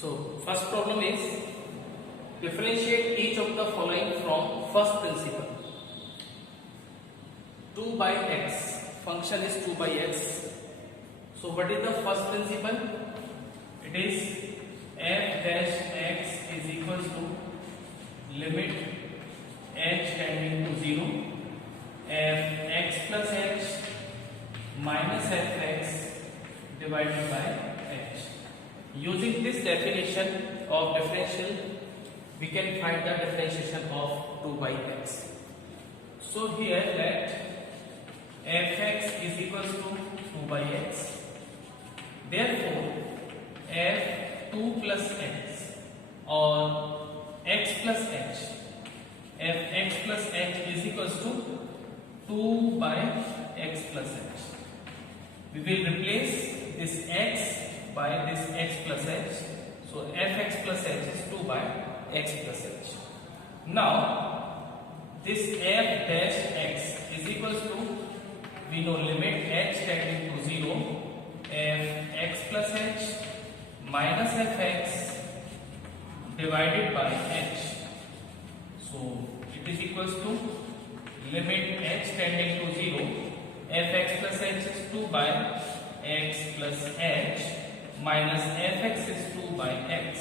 So first problem is differentiate each of the following from first principle. 2 by x, function is 2 by x. So what is the first principle? It is f dash x is equals to limit h tending to 0 f x plus h minus f x divided by h. Using this definition of differential, we can find the differentiation of 2 by x. So here let fx is equals to 2 by x. Therefore, f2 plus x or x plus h, fx plus h is equals to 2 by x plus h. We will replace this x by this x plus h. So fx plus h is 2 by x plus h. Now this f dash x is equals to, we know limit h tending to 0 fx plus h minus fx divided by h. So it is equals to limit h tending to 0 fx plus h is 2 by x plus h minus fx is 2 by x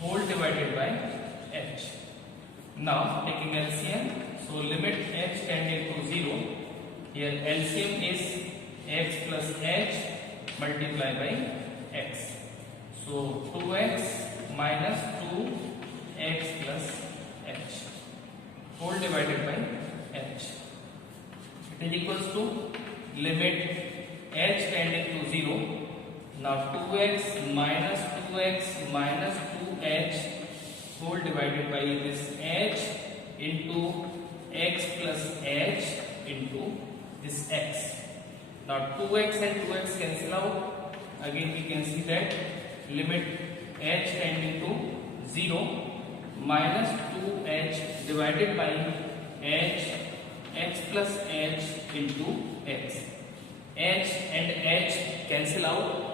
whole divided by h. Now taking LCM, so limit h tending to 0, here LCM is x plus h multiplied by x. So 2x minus 2x plus h whole divided by h. It is equals to limit h tending to 0. Now 2x minus 2h whole divided by this h into x plus h into this x. Now 2x and 2x cancel out. Again we can see that limit h tending to 0 minus 2h divided by h x plus h into x. H and h cancel out.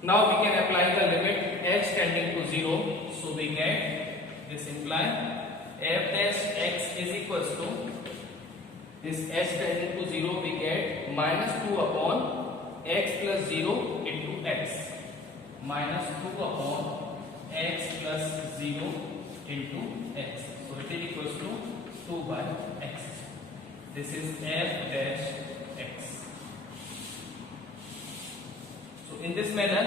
Now we can apply the limit h tending to 0. So we get this imply f dash x is equals to this h tending to 0, we get minus 2 upon x plus 0 into x. Minus 2 upon x plus 0 into x. So it is equals to 2 by x. This is f dash x. So in this manner,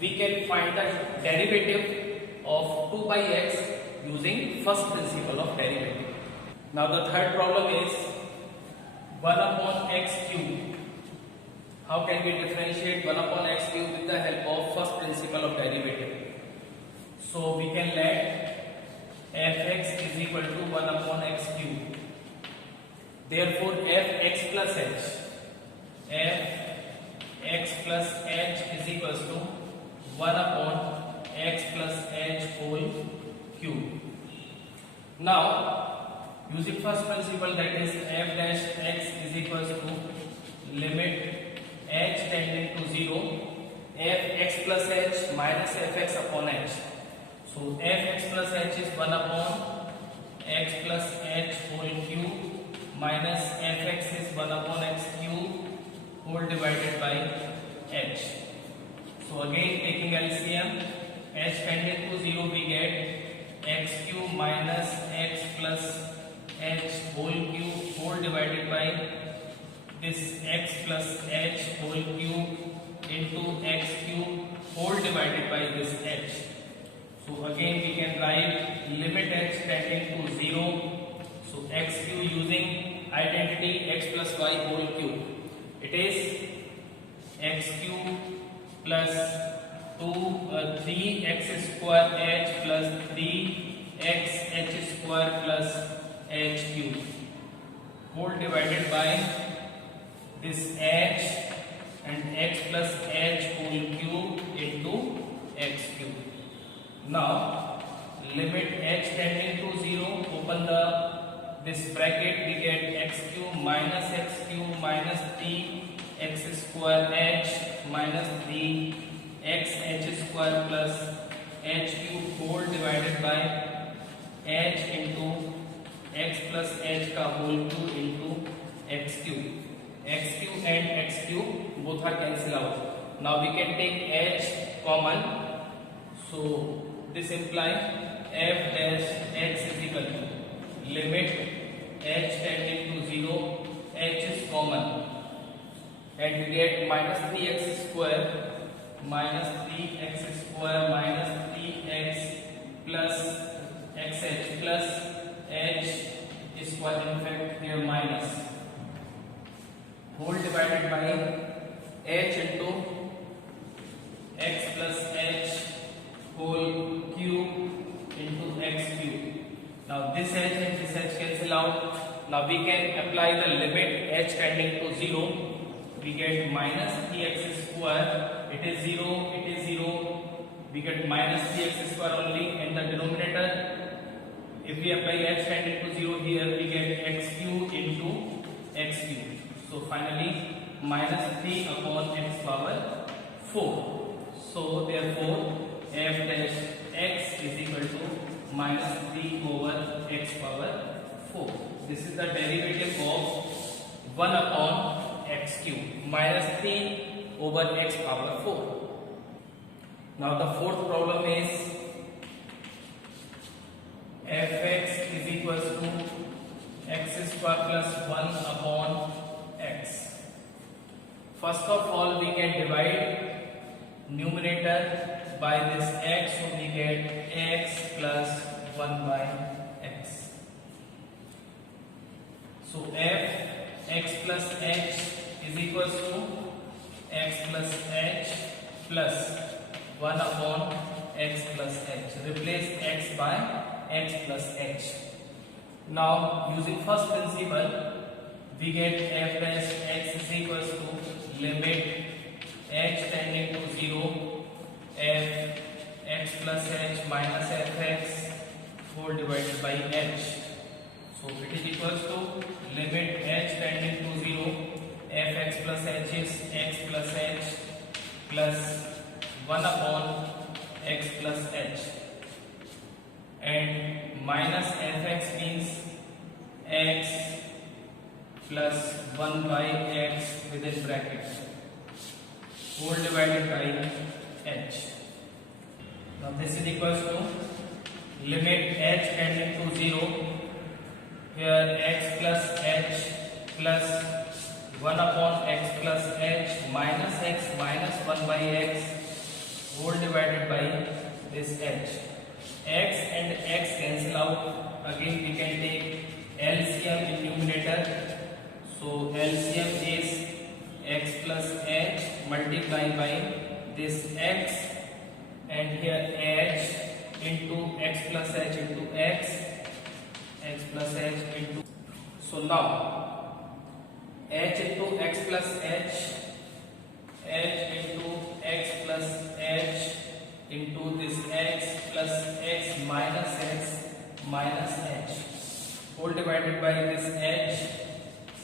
we can find the derivative of 2 by x using first principle of derivative. Now the third problem is 1 upon x cube. How can we differentiate 1 upon x cube with the help of first principle of derivative? So we can let fx is equal to 1 upon x cube. Therefore fx plus h, x plus h is equals to 1 upon x plus h whole cube. Now using first principle, that is f dash x is equals to limit h tending to 0 fx plus h minus fx upon h. So fx plus h is 1 upon x plus h whole cube minus fx is 1 upon x cube whole divided by h. So again taking LCM, h tending to 0, we get x cube minus x plus h whole cube whole divided by this x plus h whole cube into x cube whole divided by this h. So again we can write limit h tending to 0. So x cube using identity x plus y whole cube. It is x cube plus 3x square h plus 3x h square plus h cube whole divided by this h and x plus h whole cube into x cube. Now limit h tending to 0, open this bracket, we get x cube minus 3x square h minus 3 x h square plus h cube whole divided by h into x plus h का whole cube into x cube. X cube and x cube both are cancel out. Now we can take h common. So this implies f dash x is equal to limit h tending to 0, h is common, and we get minus 3x square minus 3x square minus 3x plus xh plus h square, in fact here minus, whole divided by h into x plus h whole cube into x cube. Now this h and this h cancel out. Now we can apply the limit h tending to 0. We get minus 3x square. It is 0. It is 0. We get minus 3x square only in the denominator. If we apply h tending to 0 here, we get x cube into x cube. So finally minus 3 upon x power 4. So therefore f dash x is equal to minus 3 over x power 4. This is the derivative of 1 upon x cube, minus 3 over x power 4. Now the fourth problem is fx is equal to x square plus 1 upon x. First of all, we can divide numerator by this x, so we get x plus 1 by x. So f x plus h is equal to x plus h plus 1 upon x plus h. Replace x by x plus h. Now using first principle, we get f dash x is equal to limit h tending to 0 f x plus h minus fx whole divided by h. So it is equals to limit h tending to 0 fx plus h is x plus h plus 1 upon x plus h, and minus fx means x plus 1 by x within brackets whole divided by h. Now this is equals to limit h tending to 0, here x plus h plus 1 upon x plus h minus x minus 1 by x whole divided by this h. X and x cancel out. Again we can take LCM in numerator. So LCM is x plus h multiplied by this x, and here h into x plus h into x plus h into. So now h into x plus h into x plus h into this x plus x minus h whole divided by this h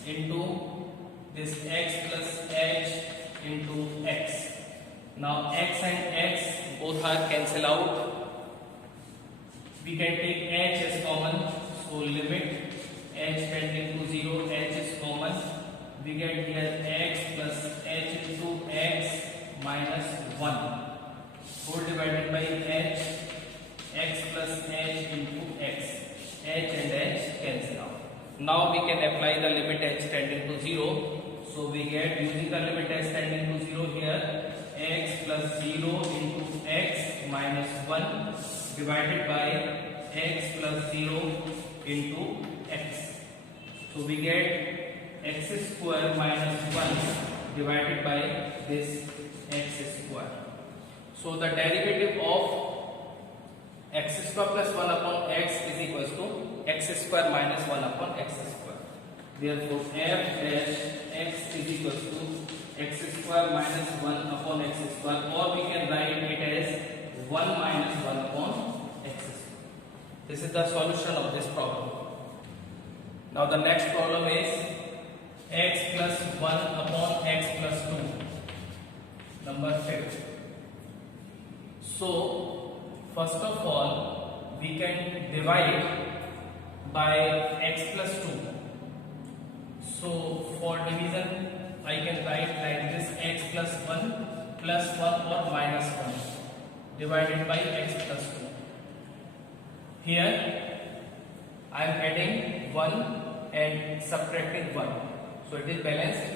into this x plus h into x. Now x and x both are cancel out. We can take h as common. So limit h tending to 0, h is common. We get here x plus h into x minus 1 whole divided by h, x plus h into x. H and h cancel out. Now we can apply the limit h tending to 0. So we get, using the limit h tending to 0 here, x plus 0 into x minus 1 divided by x plus 0 into x. So we get x square minus 1 divided by this x square. So the derivative of x square plus 1 upon x is equal to x square minus 1 upon x square. Therefore f dash x is equal to x square minus 1 upon x square, or we can write it as 1 minus 1 upon x square. This is the solution of this problem. Now the next problem is x plus 1 upon x plus 2. Number 5. So first of all we can divide by x plus 2. So for division I can write like this: x plus 1 plus 1 or minus 1 divided by x plus 2. Here I am adding 1 and subtracting 1, so it is balanced.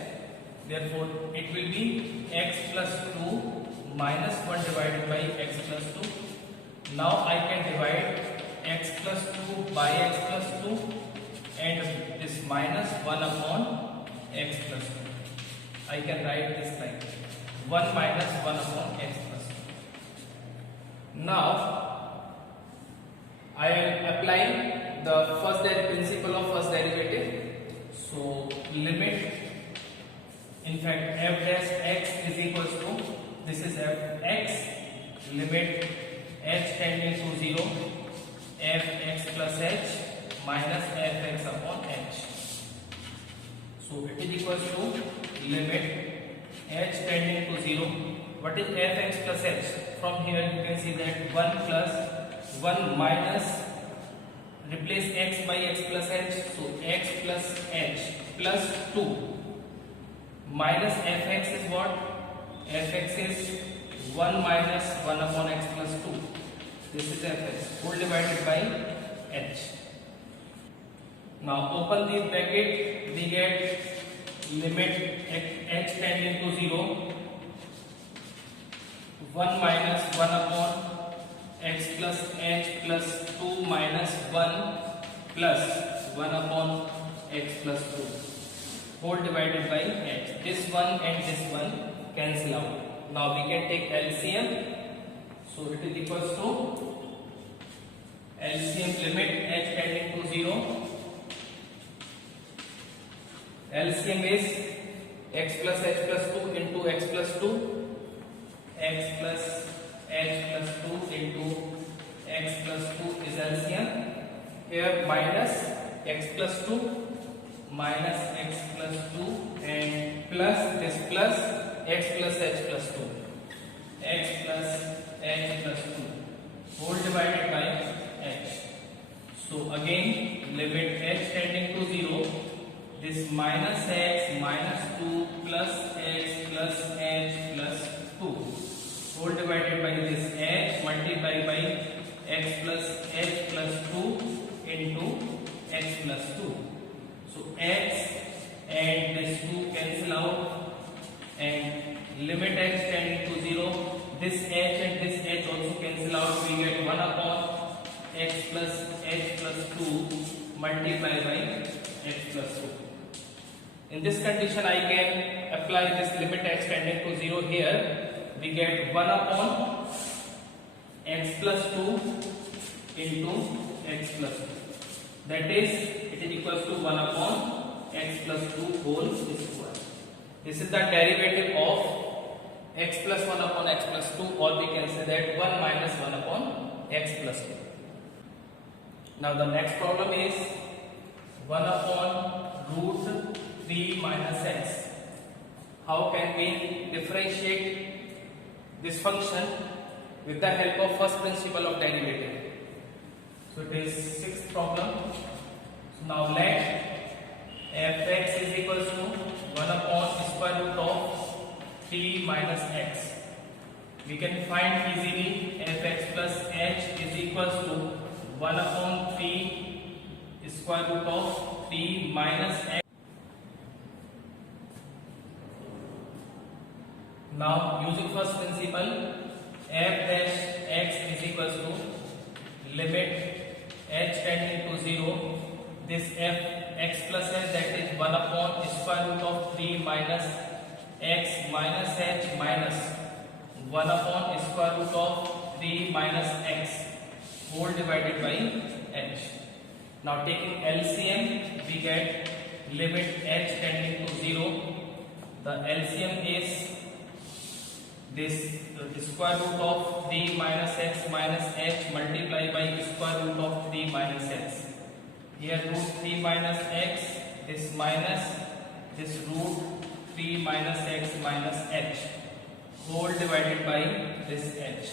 Therefore it will be x plus 2 minus 1 divided by x plus 2. Now I can divide x plus 2 by x plus 2 and this minus 1 upon x plus 2. I can write this like 1 minus 1 upon x plus 2. Now I am applying the principle of first derivative. So limit, in fact f dash x is equals to, this is f x, limit h tending to 0, f x plus h minus f x upon h. So it is equals to limit h tending to 0. What is f x plus h? From here you can see that 1 plus 1 minus, replace x by x plus h, so x plus h plus 2 minus fx is what? Fx is 1 minus 1 upon x plus 2. This is fx, whole divided by h. Now open the bracket, we get limit h tending to 0, 1 minus 1 upon x plus h plus 2 minus 1 plus 1 upon x plus 2, whole divided by h. This one and this one cancel out. Now we can take LCM. So it is equals to LCM limit h tending to 0. LCM is x plus h plus 2 into x plus 2, x plus h plus 2 into x plus 2 is LCM. Here minus x plus 2 minus x plus 2 and plus this plus x plus h plus 2, x plus h plus 2, whole divided by h. So again limit h tending to 0, this minus x minus 2 plus x plus h plus 2, whole divided by this h multiplied by x plus h plus 2 into x plus 2. So x and this 2 cancel out and limit h tending to 0, this h and this h also cancel out. We get 1 upon x plus h plus 2 multiplied by x plus 2. In this condition I can apply this limit x tending to 0 here. We get 1 upon x plus 2 into x plus 2. That is, it is equals to 1 upon x plus 2 whole square. This is the derivative of x plus 1 upon x plus 2, or we can say that 1 minus 1 upon x plus 2. Now the next problem is 1 upon root 3 minus x. How can we differentiate this function with the help of first principle of derivative? So it is sixth problem. So now let fx is equals to 1 upon square root of 3 minus x. We can find easily fx plus h is equals to 1 upon 3 square root of 3 minus x. Now using first principle, f dash x is equals to limit h tending to 0, this f x plus h, that is 1 upon square root of 3 minus x minus h minus 1 upon square root of 3 minus x whole divided by h. Now taking LCM, we get limit h tending to 0. The LCM is this square root of 3 minus x minus h multiplied by square root of 3 minus x. Here root 3 minus x, this minus this root 3 minus x minus h whole divided by this h.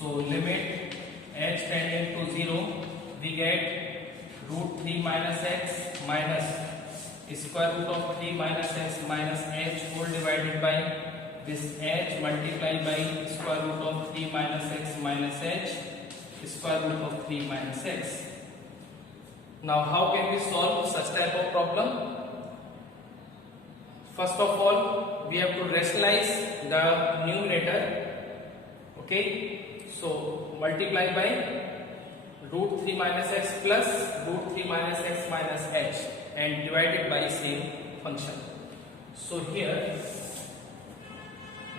So limit h tending to 0, we get root 3 minus x minus square root of 3 minus x minus h whole divided by this h multiplied by square root of 3 minus x minus h square root of 3 minus x. Now how can we solve such type of problem? First of all, we have to rationalize the numerator. Okay, so multiply by root 3 minus x plus root 3 minus x minus h and divided by same function. So here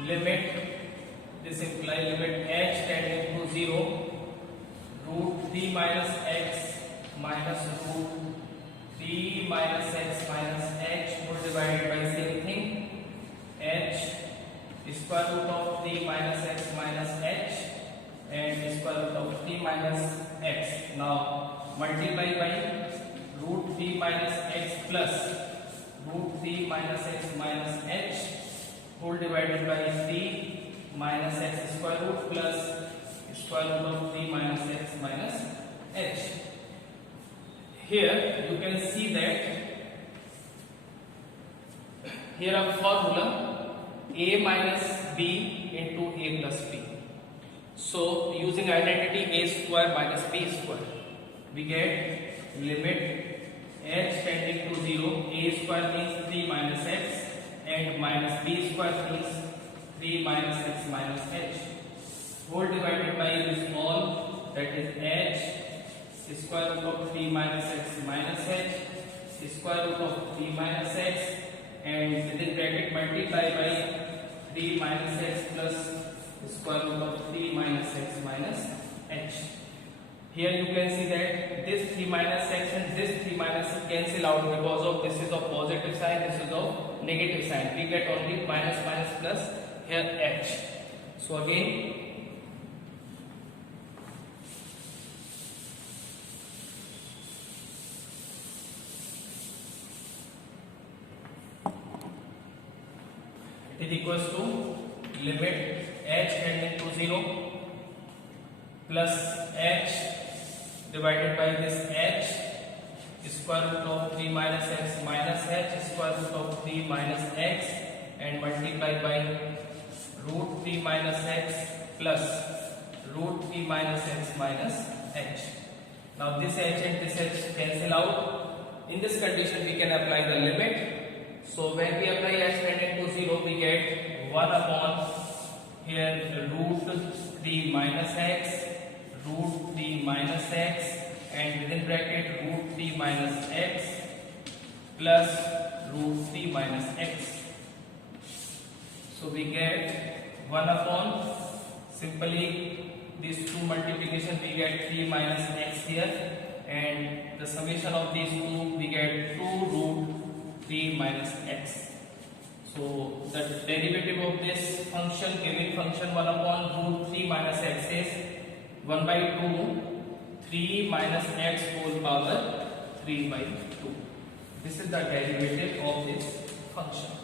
limit, this implies limit h tending to 0, root 3 minus x minus root 3 minus x minus h whole divided by same thing, h square root of 3 minus x minus h and square root of 3 minus x. Now multiply by root 3 minus x plus root 3 minus x minus h whole divided by 3 minus x square root plus square root of 3 minus x minus h. Here you can see that here a formula a minus b into a plus b. So using identity a square minus b square, we get limit h tending to 0, a square means 3 minus x and minus b square means 3 minus x minus h whole divided by this all, that is h square root of 3 minus x minus h square root of 3 minus x and within bracket multiply by 3 minus x plus square root of 3 minus x minus h. Here you can see that this 3 minus x and this 3 minus x cancel out because of this is of positive sign, this is of negative sign. We get only minus minus plus here h. So again it is equals to limit h tending to 0 plus h divided by this h square root of 3 minus x minus h square root of 3 minus x and multiply by root 3 minus x plus root 3 minus x minus h. Now this h and this h cancel out. In this condition we can apply the limit. So when we apply h tending to 0, we get 1 upon here root 3 minus x, root 3 minus x and within bracket root 3 minus x plus root 3 minus x. So we get 1 upon, simply these two multiplication we get 3 minus x here and the summation of these two we get 2 root 3 minus x. So the derivative of this function, given function 1 upon root 3 minus x is 1 by 2 3 minus x whole power 3 by 2. This is the derivative of this function.